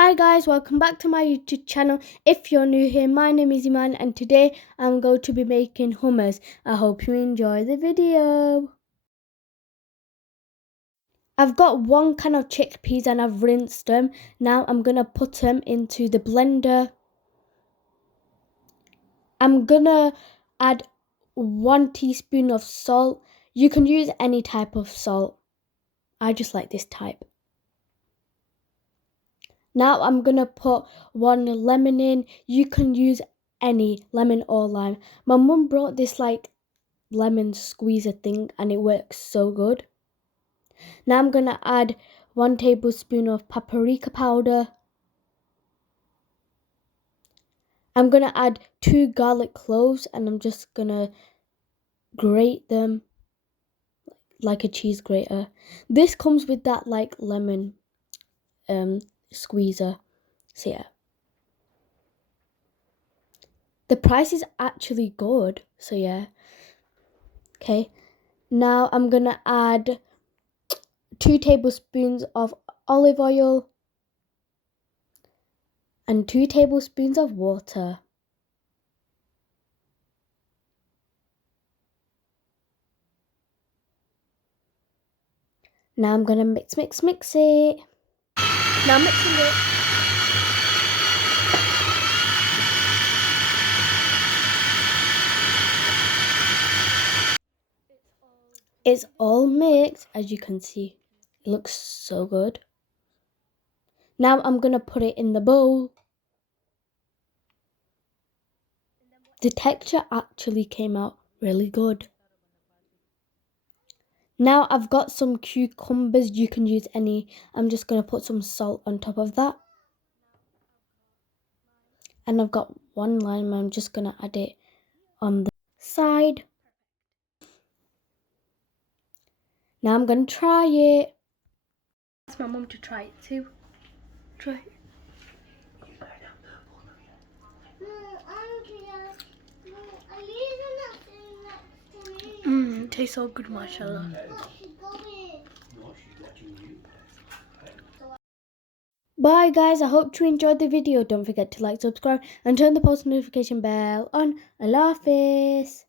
Hi guys, welcome back to my YouTube channel. If you're new here, my name is Iman and today I'm going to be making hummus. I hope you enjoy the video. I've got 1 can of chickpeas and I've rinsed them. Now I'm going to put them into the blender. I'm going to add 1 teaspoon of salt. You can use any type of salt. I just like this type. Now I'm going to put 1 lemon in. You can use any lemon or lime. My mum brought this lemon squeezer thing and it works so good. Now I'm going to add 1 tablespoon of paprika powder. I'm going to add 2 garlic cloves and I'm just going to grate them like a cheese grater. This comes with that lemon squeezer. So yeah. The price is actually good. So yeah. Okay. Now I'm going to add 2 tablespoons of olive oil and 2 tablespoons of water. Now I'm going to mix it. Now I'm mixing it. It's all mixed, as you can see. It looks so good. Now I'm going to put it in the bowl. The texture actually came out really good. Now I've got some cucumbers. You can use any. I'm just going to put some salt on top of that. And I've got 1 lime. I'm just going to add it on the side. Now I'm going to try it. Ask my mum to try it too. Try it. It tastes so good, mashallah. Bye guys, I hope you enjoyed the video. Don't forget to like, subscribe and turn the post notification bell on. Allah Hafiz.